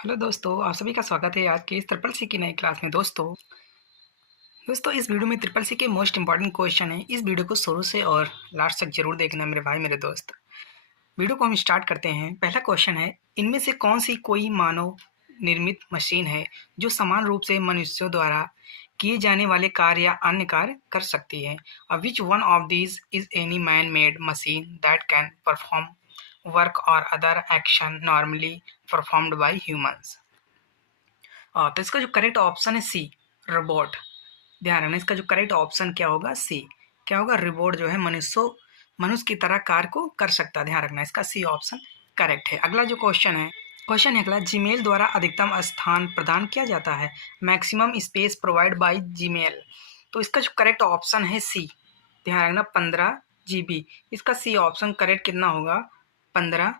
Hello दोस्तों, आप सभी का स्वागत है आज की इस ट्रिपल सी की नई क्लास में। दोस्तों इस वीडियो में ट्रिपल सी के मोस्ट इंपॉर्टेंट क्वेश्चन है। इस वीडियो को शुरू से और लास्ट तक जरूर देखना मेरे भाई मेरे दोस्त। वीडियो को हम स्टार्ट करते हैं। पहला क्वेश्चन है, इनमें से कौन सी कोई मानव निर्मित मशीन है जो समान रूप से मनुष्यों द्वारा किए जाने वाले कार्य या अन्य कार्य कर सकती है। Which one of these is any man made machine that can perform work or other action normally performed by humans. तो इसका जो करेक्ट ऑप्शन है सी, रोबोट। ध्यान रखना, इसका जो करेक्ट ऑप्शन क्या होगा, सी। क्या होगा, रोबोट जो है मनुष्य की तरह कार्य को कर सकता है। ध्यान रखना, इसका सी ऑप्शन करेक्ट है। अगला जो क्वेश्चन है अगला, जीमेल द्वारा अधिकतम स्थान प्रदान किया जाता है। Maximum space provide by Gmail. तो इसका जो करेक्ट ऑप्शन है सी। ध्यान रखना, 15 GB। इसका सी ऑप्शन करेक्ट कितना होगा, 15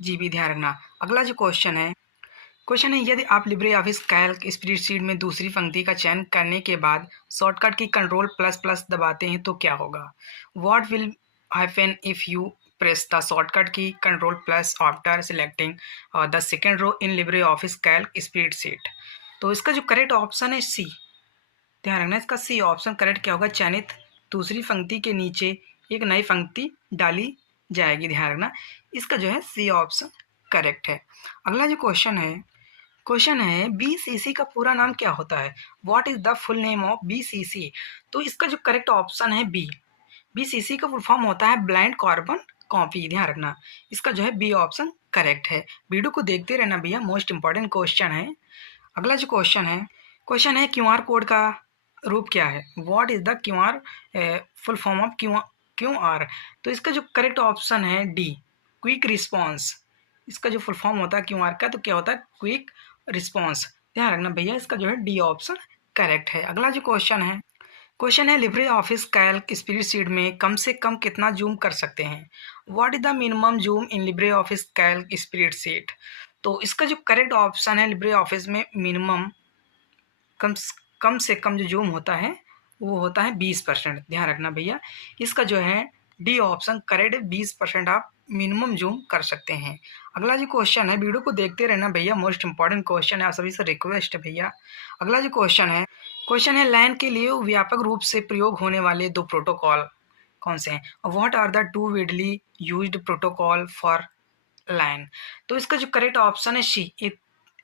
GB। ध्यान रखना। अगला जो क्वेश्चन है, यदि आप लिब्रे ऑफिस कैल्क स्प्रेडशीट में दूसरी पंक्ति का चयन करने के बाद shortcut key control plus plus दबाते हैं तो क्या होगा। What will happen if you press the shortcut key control plus after selecting the second row in LibreOffice Calc spreadsheet. तो इसका जो करेक्ट ऑप्शन है सी। ध्यान रखना, इसका सी ऑप्शन करेक्ट क्या होगा, चयनित दूसरी पंक्ति के नीचे एक नई पंक्ति डाली जाएगी। ध्यान रखना, इसका जो है सी ऑप्शन करेक्ट है। अगला जो क्वेश्चन है बीसीसी का पूरा नाम क्या होता है। What is the full name of BCC. तो इसका जो करेक्ट ऑप्शन है बी। बीसीसी का फुल फॉर्म होता है ब्लाइंड कार्बन कॉपी। ध्यान रखना, इसका जो है बी ऑप्शन करेक्ट है। वीडियो को देखते रहना भैया, मोस्ट इंपॉर्टेंट क्वेश्चन है। अगला जो क्वेश्चन है क्यूआर कोड का रूप क्या है। What is the QR full form of QR. तो इसका जो करेक्ट ऑप्शन है डी, क्विक रिस्पॉन्स। इसका जो फुल फॉर्म होता है क्यूआर का, तो क्या होता है, क्विक रिस्पॉन्स। ध्यान रखना भैया, इसका जो है डी ऑप्शन करेक्ट है। अगला जो क्वेश्चन है लिब्रे ऑफिस कैल्क स्प्रेडशीट में कम से कम कितना जूम कर सकते हैं। What is the minimum zoom in LibreOffice Calc spreadsheet. तो इसका जो करेक्ट ऑप्शन है, लिब्रे ऑफिस में मिनिमम कम कम से कम जो जूम होता है वो होता है 20%। ध्यान रखना भैया, इसका जो है डी ऑप्शन करेक्ट है। 20% आप मिनिमम जूम कर सकते हैं। अगला जो क्वेश्चन है, वीडियो को देखते रहना भैया, मोस्ट इंपॉर्टेंट क्वेश्चन है, आप सभी से रिक्वेस्ट है भैया। अगला जो क्वेश्चन है लैन के लिए व्यापक रूप से प्रयोग होने वाले दो प्रोटोकॉल कौन से हैं। What are the two widely used protocol for LAN. तो इसका जो करेक्ट ऑप्शन है C,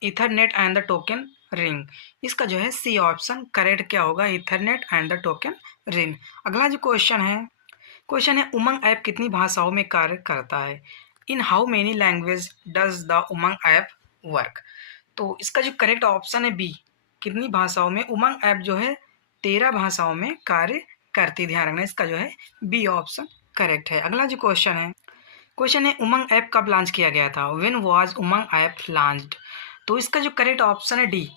Ethernet and the token ring. इसका जो है सी ऑप्शन करेक्ट क्या होगा, Ethernet and the token ring. अगला जो क्वेश्चन है उमंग ऐप कितनी भाषाओं में कार्य करता है। In how many language does the Umang app work. तो इसका जो करेक्ट ऑप्शन है बी, कितनी भाषाओं में। उमंग ऐप जो है 13 भाषाओं में कार्य करती। ध्यान रखना, इसका जो है बी ऑप्शन करेक्ट है। अगला जो क्वेश्चन है उमंग ऐप कब लॉन्च किया गया था। When was Umang app launched. तो इसका जो करेक्ट ऑप्शन है डी,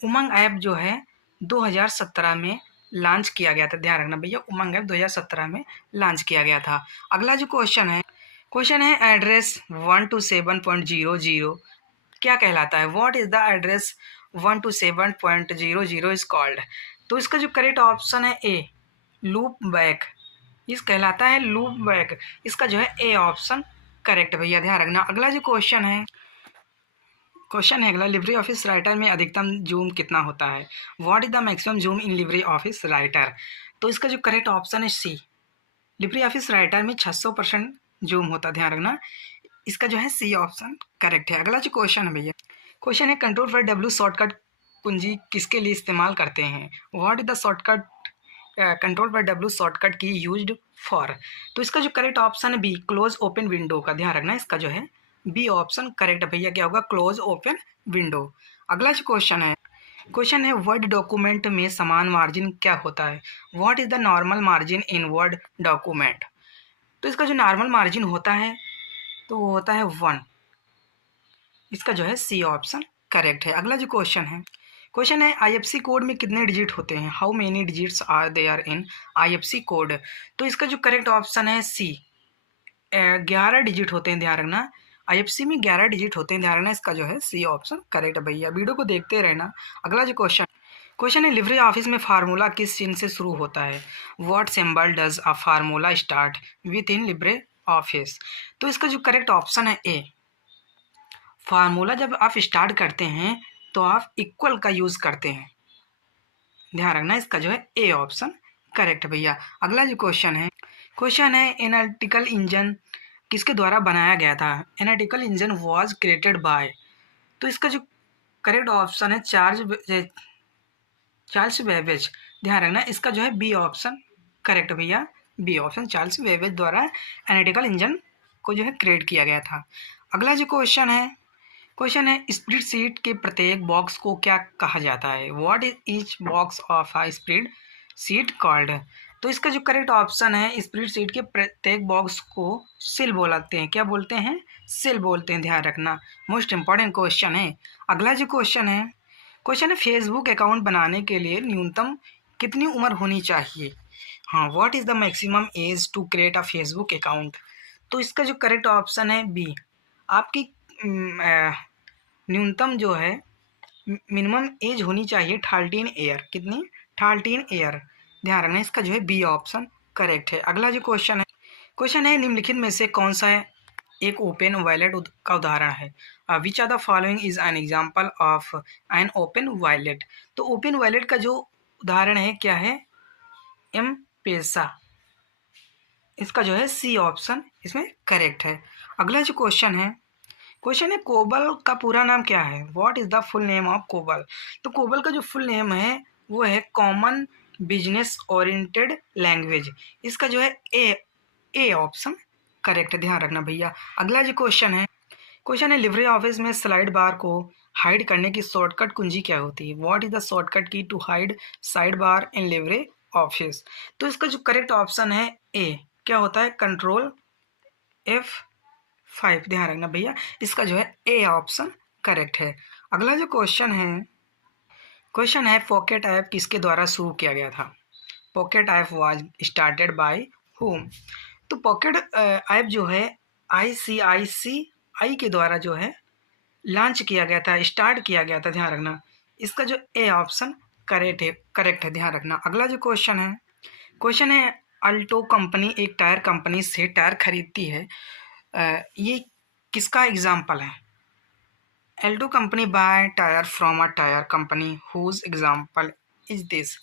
उमंग ऐप जो है 2017 में लॉन्च किया गया था। ध्यान रखना भैया, उमंग ऐप 2017 में लॉन्च किया गया था। अगला जो क्वेश्चन है एड्रेस 127.00 क्या कहलाता है। What is the address 127.00 is called. तो इसका जो करेक्ट ऑप्शन है ए, लूप बैक। इस कहलाता है लूप बैक। इसका जो है ए ऑप्शन करेक्ट भैया, ध्यान रखना। अगला जो क्वेश्चन है अगला, लिब्रे ऑफिस राइटर में अधिकतम जूम कितना होता है। What is the maximum zoom in Libre office writer. तो इसका जो करेक्ट ऑप्शन है सी, लिब्रे ऑफिस राइटर में 600% जूम होता है। ध्यान रखना, इसका जो है सी ऑप्शन करेक्ट है। अगला जो क्वेश्चन है भैया, क्वेश्चन है कंट्रोल पर डब्ल्यू शॉर्टकट कुंजी किसके लिए इस्तेमाल करते हैं। What is the shortcut control पर डब्ल्यू शॉर्टकट की यूज्ड फॉर। तो इसका जो करेक्ट ऑप्शन है बी, क्लोज ओपन विंडो का। ध्यान रखना, इसका जो है बी ऑप्शन करेक्ट भैया, क्या होगा, क्लोज ओपन विंडो। अगला जो क्वेश्चन है वर्ड डॉक्यूमेंट में समान मार्जिन क्या होता है। What is the normal margin in word document. तो इसका जो नॉर्मल मार्जिन होता है तो वो होता है 1। इसका जो है सी ऑप्शन करेक्ट है। अगला जो क्वेश्चन है आईएफसी कोड में कितने डिजिट होते हैं। How many digits are there in IFSC code. तो इसका जो करेक्ट ऑप्शन है सी, 11 डिजिट होते हैं। ध्यान रखना, आईएफसी में 11 डिजिट होते हैं। ध्यान रखना, इसका जो है सी ऑप्शन करेक्ट है भैया, वीडियो को देखते रहना। अगला जो क्वेश्चन है लिब्रे ऑफिस में फार्मूला किस चिन्ह से शुरू होता है। What symbol does a formula start with in LibreOffice. तो इसका जो करेक्ट ऑप्शन है ए, फार्मूला जब आप स्टार्ट करते हैं तो आप इक्वल का यूज़ करते हैं। ध्यान रखना, इसका जो है ए ऑप्शन करेक्ट भैया। अगला जो क्वेश्चन है एनालिटिकल इंजन किसके द्वारा बनाया गया था? Analytical engine was created by. तो इसका जो करेक्ट ऑप्शन है चार्ल्स बेबेज। ध्यान रखना, इसका जो है बी ऑप्शन करेक्ट भैया। बी ऑप्शन चार्ल्स बेबेज द्वारा एनालिटिकल इंजन को जो है क्रिएट किया गया था। अगला जो क्वेश्चन है स्प्रेड शीट के प्रत्येक बॉक्स को क्या कहा जाता है? What is each box of a spread sheet called? तो इसका जो करेक्ट ऑप्शन है स्प्रेड शीट के प्रत्येक बॉक्स को सेल बोलते हैं। क्या बोलते हैं? सेल बोलते हैं। ध्यान रखना, मोस्ट इंपॉर्टेंट क्वेश्चन है। अगला जो क्वेश्चन है फेसबुक अकाउंट बनाने के लिए न्यूनतम कितनी उम्र होनी चाहिए? हाँ, what is the maximum age to create a Facebook account? तो इसका जो करेक्ट ऑप्शन है बी। आपकी न्यूनतम जो है मिनिमम एज होनी चाहिए 13 ईयर। कितनी? 13 ईयर। ध्यान रखना, इसका जो है बी ऑप्शन करेक्ट है। अगला जो क्वेश्चन है निम्नलिखित में से कौन सा है एक ओपन वायलेट का उदाहरण है? Which are the following is an example of an open wallet? तो ओपन वायलेट का जो उदाहरण है क्या है? M Pesa. इसका जो है सी ऑप्शन इसमें करेक्ट है। अगला जो क्वेश्चन है कोबल का पूरा नाम क्या है? What is the full name of COBOL? तो कोबल का जो फुल नेम है वो है कॉमन बिजनेस ओरिएंटेड लैंग्वेज। इसका जो है ए ऑप्शन करेक्ट है। ध्यान रखना भैया। अगला जो क्वेश्चन है लिब्रे ऑफिस में स्लाइड बार को हाइड करने की शॉर्टकट कुंजी क्या होती है? What is the shortcut key to hide sidebar in LibreOffice? तो इसका जो करेक्ट ऑप्शन है ए। क्या होता है? Control F5। ध्यान रखना भैया, इसका जो है ए ऑप्शन करेक्ट है। अगला जो क्वेश्चन है पॉकेट ऐप किसके द्वारा शुरू किया गया था? Pocket app was started by home? तो पॉकेट ऐप जो है ICICI के द्वारा जो है लॉन्च किया गया था, स्टार्ट किया गया था। ध्यान रखना, इसका जो ए ऑप्शन करेक्ट है। ध्यान रखना। अगला जो क्वेश्चन है अल्टो कंपनी एक टायर कंपनी से टायर खरीदती है। ये किसका एग्जाम्पल है? Alto company buy tyre from a tyre company whose example is this?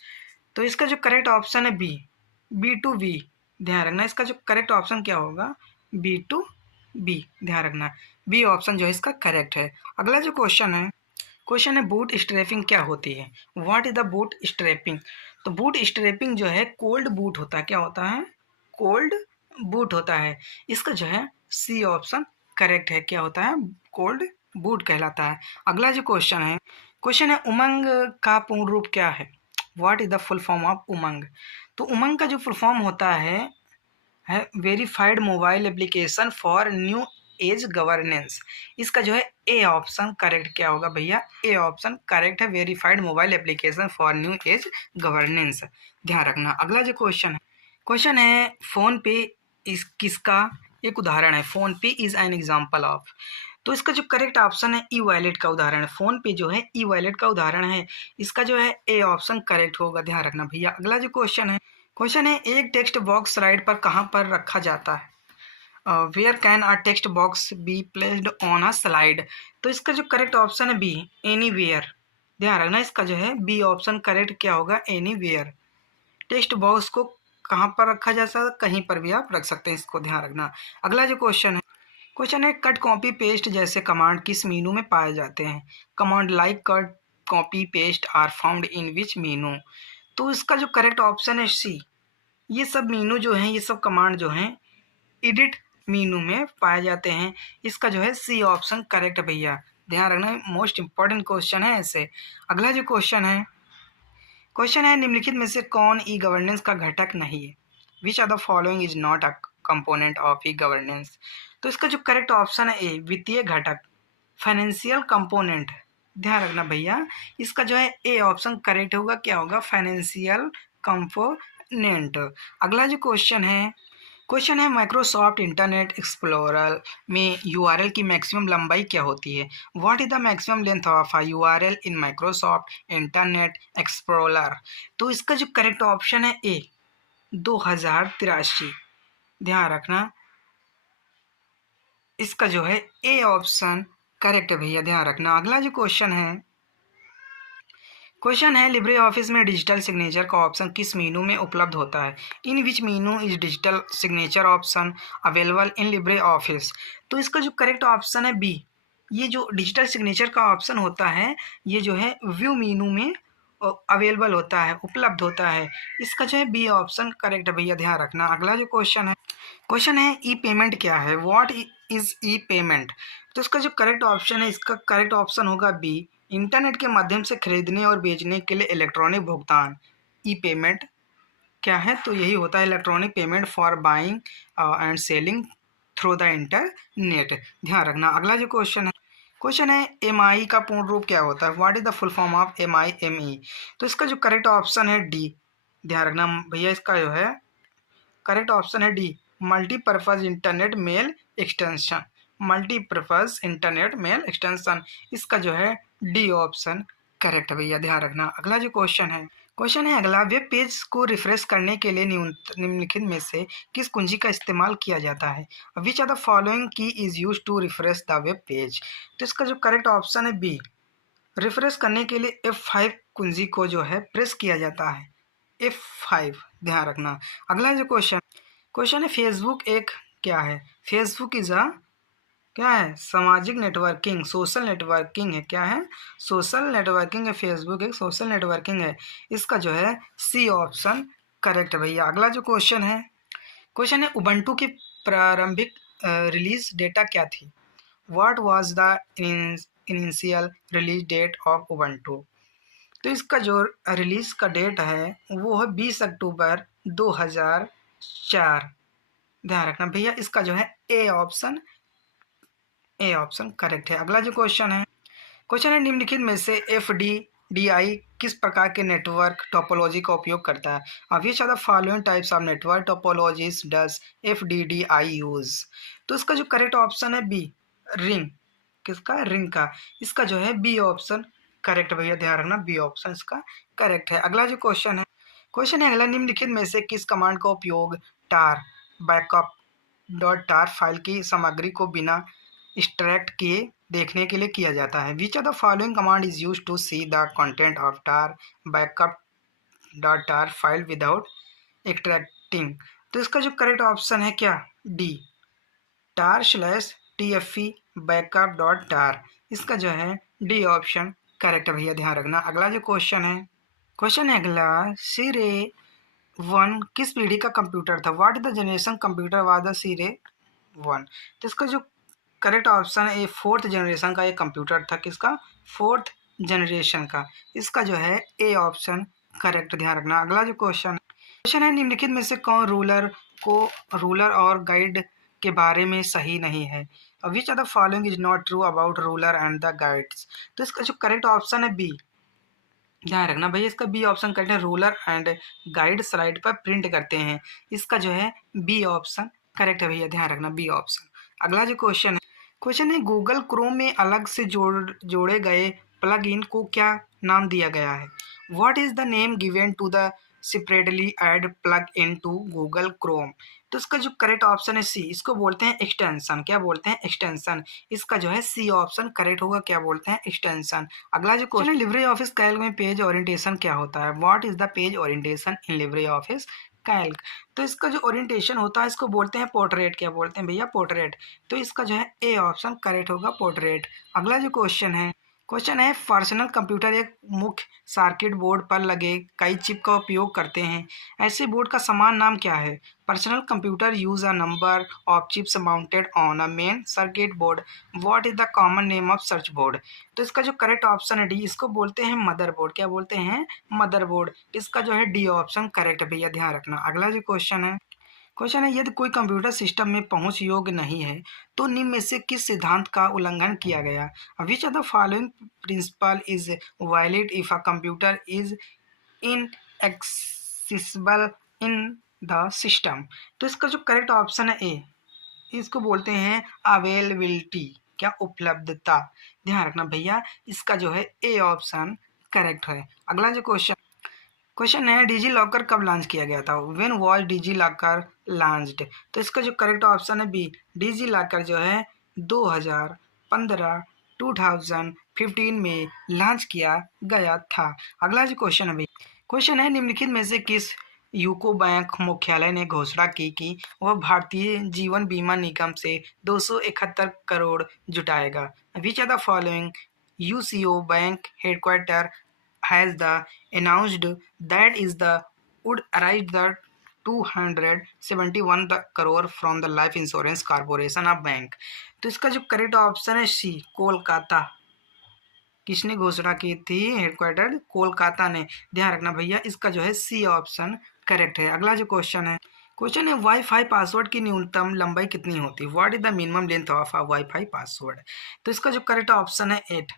तो इसका जो करेक्ट ऑप्शन है बी टू बी। ध्यान रखना, इसका जो करेक्ट ऑप्शन क्या होगा? B to B. ध्यान रखना, बी ऑप्शन जो है इसका करेक्ट है। अगला जो क्वेश्चन है बूट स्ट्रैपिंग क्या होती है? What is the boot strapping? तो बूट स्ट्रैपिंग जो है कोल्ड बूट होता है। क्या होता है? कोल्ड बूट होता है। इसका जो है सी ऑप्शन करेक्ट है। क्या होता है? कोल्ड बूट कहलाता है। अगला जो क्वेश्चन है उमंग का पूर्ण रूप क्या है? What is the full form of Umang? तो उमंग का जो फुल फॉर्म होता है verified mobile application for new age governance. इसका जो है ए ऑप्शन करेक्ट क्या होगा भैया? ए ऑप्शन करेक्ट है, verified mobile application for new age governance. ध्यान रखना। अगला जो क्वेश्चन है फोन पे इस किसका एक उदाहरण है? फोन पे इज एन एग्जाम्पल ऑफ? तो इसका जो करेक्ट ऑप्शन है ई वॉलेट का उदाहरण है। फोन पे जो है ई वॉलेट का उदाहरण है। इसका जो है ए ऑप्शन करेक्ट होगा। ध्यान रखना भैया। अगला जो क्वेश्चन है एक टेक्स्ट बॉक्स स्लाइड पर कहाँ पर रखा जाता है? Where can a text box be placed on a slide? तो इसका जो करेक्ट ऑप्शन है बी एनीवेयर। ध्यान रखना, इसका जो है बी ऑप्शन करेक्ट क्या होगा? एनीवेयर। टेक्स्ट बॉक्स को कहाँ पर रखा जा सकता है? कहीं पर भी आप रख सकते हैं, इसको ध्यान रखना। अगला जो क्वेश्चन है कट कॉपी पेस्ट जैसे कमांड किस मीनू में पाए जाते हैं? Command like cut copy paste are found in which menu? तो इसका जो करेक्ट ऑप्शन है सी। ये सब मीनू जो हैं, ये सब कमांड जो हैं एडिट मीनू में पाए जाते हैं। इसका जो है सी ऑप्शन करेक्ट है भैया। ध्यान रखना, मोस्ट इंपॉर्टेंट क्वेश्चन है ऐसे। अगला जो क्वेश्चन है निम्नलिखित में से कौन ई गवर्नेंस का घटक नहीं है? Which are the following is not a component of e governance? तो इसका जो करेक्ट ऑप्शन है ए वित्तीय घटक, फाइनेंशियल कंपोनेंट। ध्यान रखना भैया, इसका जो है ए ऑप्शन करेक्ट होगा। क्या होगा? Financial component. अगला जो क्वेश्चन है माइक्रोसॉफ्ट इंटरनेट एक्सप्लोरर में यूआरएल की मैक्सिमम लंबाई क्या होती है? What is the maximum length of a URL in Microsoft internet explorer? तो इसका जो करेक्ट ऑप्शन है ए 2083। ध्यान रखना, इसका जो है ए ऑप्शन करेक्ट है भैया, ध्यान रखना। अगला जो क्वेश्चन है लिब्रे ऑफिस में डिजिटल सिग्नेचर का ऑप्शन किस मेनू में उपलब्ध होता है? In which menu is digital signature option available in LibreOffice? तो इसका जो करेक्ट ऑप्शन है बी। ये जो डिजिटल सिग्नेचर का ऑप्शन होता है, ये जो है व्यू मेनू में अवेलेबल होता है, उपलब्ध होता है। इसका जो है बी ऑप्शन करेक्ट है भैया, ध्यान रखना। अगला जो क्वेश्चन है ई पेमेंट क्या है? What is E payment? तो इसका जो करेक्ट ऑप्शन है, इसका करेक्ट ऑप्शन होगा बी। इंटरनेट के माध्यम से खरीदने और बेचने के लिए इलेक्ट्रॉनिक भुगतान। ई पेमेंट क्या है? तो यही होता है electronic payment for buying and selling through the internet. ध्यान रखना। अगला जो क्वेश्चन है एम आई का पूर्ण रूप क्या होता है? What is the full form of M I M E? तो इसका जो करेक्ट ऑप्शन है डी। ध्यान रखना भैया, इसका जो है करेक्ट ऑप्शन है D, multipurpose internet mail extension. Multipurpose internet mail extension, इसका जो है डी ऑप्शन करेक्ट है भैया, ध्यान रखना। अगला जो क्वेश्चन है अगला, वेब पेज को रिफ्रेश करने के लिए निम्नलिखित में से किस कुंजी का इस्तेमाल किया जाता है? Which are the following key is use to refresh the web page? तो इसका जो करेक्ट ऑप्शन है बी। रिफ्रेश करने के लिए F5 कुंजी को जो है प्रेस किया जाता है, F5, ध्यान रखना। अगला जो क्वेश्चन है फेसबुक एक क्या है? फेसबुक इज अ क्या है? सामाजिक नेटवर्किंग, सोशल नेटवर्किंग है। क्या है? सोशल नेटवर्किंग है। फेसबुक एक सोशल नेटवर्किंग है। इसका जो है सी ऑप्शन करेक्ट है भैया। अगला जो क्वेश्चन है उबंटू की प्रारंभिक रिलीज डेटा क्या थी? What was the initial release date of Ubuntu? तो इसका जो रिलीज का डेट है वो है 20 अक्टूबर 2004। ध्यान रखना भैया, इसका जो है ए ऑप्शन करेक्ट है। अगला जो क्वेश्चन है निम्नलिखित में से FDDI किस प्रकार के नेटवर्क टोपोलॉजी का उपयोग करता है? Which are the following types of network topologies does FDDI use? तो इसका जो करेक्ट ऑप्शन है बी, रिंग। किसका? रिंग का। इसका जो है बी ऑप्शन करेक्ट भैया, ध्यान रखना, बी ऑप्शन इसका करेक्ट है। अगला जो क्वेश्चन है अगला, निम्नलिखित में से किस कमांड का उपयोग टार बैकअप डॉट टार फाइल की सामग्री को बिना एक्सट्रैक्ट किए देखने के लिए किया जाता है? Which are the following command is use to see the content of tar backup dot tar file without extracting? तो इसका जो करेक्ट ऑप्शन है क्या? D, tar/tfe backup dot tar. इसका जो है डी ऑप्शन करेक्ट है भैया, ध्यान रखना। अगला जो क्वेश्चन है अगला, सीरे 1 किस पीढ़ी का कंप्यूटर था? What is the generation computer was the सीरे 1? तो इसका जो करेक्ट ऑप्शन है, ये 4th जनरेशन का एक कंप्यूटर था। किसका? 4th जनरेशन का। इसका जो है ए ऑप्शन करेक्ट, ध्यान रखना। अगला जो क्वेश्चन है निम्नलिखित में से कौन रूलर और गाइड के बारे में सही नहीं है? Which are the following is not true about ruler and the guides? तो इसका जो करेक्ट ऑप्शन है बी। ध्यान रखना भैया, इसका बी ऑप्शन करेक्ट है। रूलर एंड गाइड स्लाइड पर प्रिंट करते हैं। इसका जो है बी ऑप्शन करेक्ट है भैया, ध्यान रखना, बी ऑप्शन। अगला जो क्वेश्चन है गूगल क्रोम में अलग से जोड़े गए प्लग इन को क्या नाम दिया गया है? What is the name given to the separately add plug in to Google Chrome? तो इसका जो करेक्ट ऑप्शन है सी, इसको बोलते हैं एक्सटेंशन। क्या बोलते हैं? एक्सटेंशन। इसका जो है सी ऑप्शन करेक्ट होगा। क्या बोलते हैं? एक्सटेंशन। अगला जो क्वेश्चन है लिब्रे ऑफिस कैल्क में पेज ओरिएंटेशन क्या होता है? What is the page orientation in LibreOffice Calc? तो इसका जो ओरिएंटेशन होता है इसको बोलते हैं पोर्ट्रेट। क्या बोलते हैं भैया? पोर्ट्रेट। तो इसका जो है ए ऑप्शन करेक्ट होगा, पोर्ट्रेट। अगला जो क्वेश्चन है पर्सनल कंप्यूटर एक मुख्य सर्किट बोर्ड पर लगे कई चिप का उपयोग करते हैं। ऐसे बोर्ड का समान नाम क्या है? Personal computer use a number of chips mounted on a main circuit board. What is the common name of such board? तो इसका जो करेक्ट ऑप्शन है डी, इसको बोलते हैं मदरबोर्ड। क्या बोलते हैं? मदरबोर्ड। इसका जो है डी ऑप्शन करेक्ट है भैया, ध्यान रखना। अगला जो क्वेश्चन है यदि कोई कंप्यूटर सिस्टम में पहुंच योग्य नहीं है तो निम्न में से किस सिद्धांत का उल्लंघन किया गया? Which of the following principle is violate if a computer is inaccessible in the system? तो इसका जो करेक्ट ऑप्शन है ए, इसको बोलते हैं अवेलेबिलिटी। क्या? उपलब्धता। ध्यान रखना भैया, इसका जो है ए ऑप्शन करेक्ट है। अगला जो क्वेश्चन है डिजी लॉकर कब लॉन्च किया गया था? When was DigiLocker launched? तो इसका जो करेक्ट ऑप्शन है बी, डिजी लॉकर जो है 2015 2015 में लॉन्च किया गया था। अगला जो क्वेश्चन है भैया, क्वेश्चन है निम्नलिखित में से किस यूको बैंक मुख्यालय ने घोषणा की कि वह भारतीय जीवन बीमा निगम से 271 करोड़ जुटाएगा। Which are the following UCO bank headquarter has the announced that is the would arise the 271 crore from the life insurance corporation of bank. तो इसका जो करेक्ट ऑप्शन है सी, कोलकाता। किसने घोषणा की थी? हेडक्वार्टर कोलकाता ने। ध्यान रखना भैया, इसका जो है सी ऑप्शन करेक्ट है। अगला जो क्वेश्चन है, क्वेश्चन है वाईफाई पासवर्ड की न्यूनतम लंबाई कितनी होती है? What is the minimum length of a wifi password? तो इसका जो करेक्ट ऑप्शन है 8।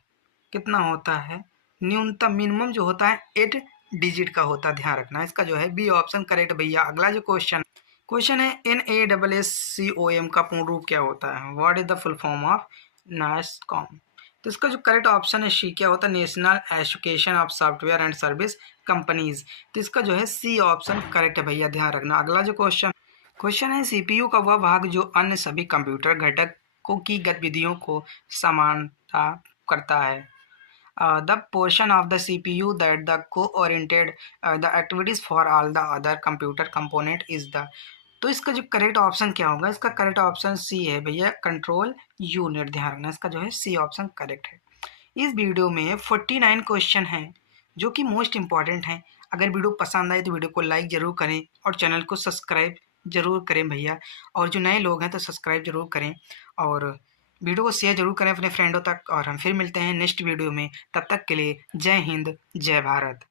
कितना होता है? न्यूनतम, मिनिमम जो होता है 8 डिजिट का होता है। ध्यान रखना, इसका जो है बी ऑप्शन करेक्ट भैया। अगला जो क्वेश्चन है NASSCOM का पूर्ण रूप क्या होता है? What is the full form of NASSCOM? तो इसका जो करेक्ट ऑप्शन है सी, क्या होता है? National association of software and service companies. तो इसका जो है सी ऑप्शन करेक्ट है भैया, ध्यान रखना। अगला जो क्वेश्चन है सीपीयू का वह भाग जो अन्य सभी कंप्यूटर घटकों की गतिविधियों को समानता करता है। The portion of the CPU that the co-oriented the activities for all the other computer component is the। तो इसका जो करेक्ट ऑप्शन क्या होगा? इसका करेक्ट ऑप्शन सी है भैया, कंट्रोल यूनिट। ध्यान रखना, इसका जो है सी ऑप्शन करेक्ट है। इस वीडियो में 49 क्वेश्चन हैं जो कि मोस्ट इंपॉर्टेंट हैं। अगर वीडियो पसंद आए तो वीडियो को लाइक ज़रूर करें और चैनल को सब्सक्राइब ज़रूर करें भैया। और जो नए लोग हैं तो सब्सक्राइब ज़रूर करें और वीडियो को शेयर जरूर करें अपने फ्रेंडों तक। और हम फिर मिलते हैं नेक्स्ट वीडियो में, तब तक के लिए जय हिंद, जय भारत।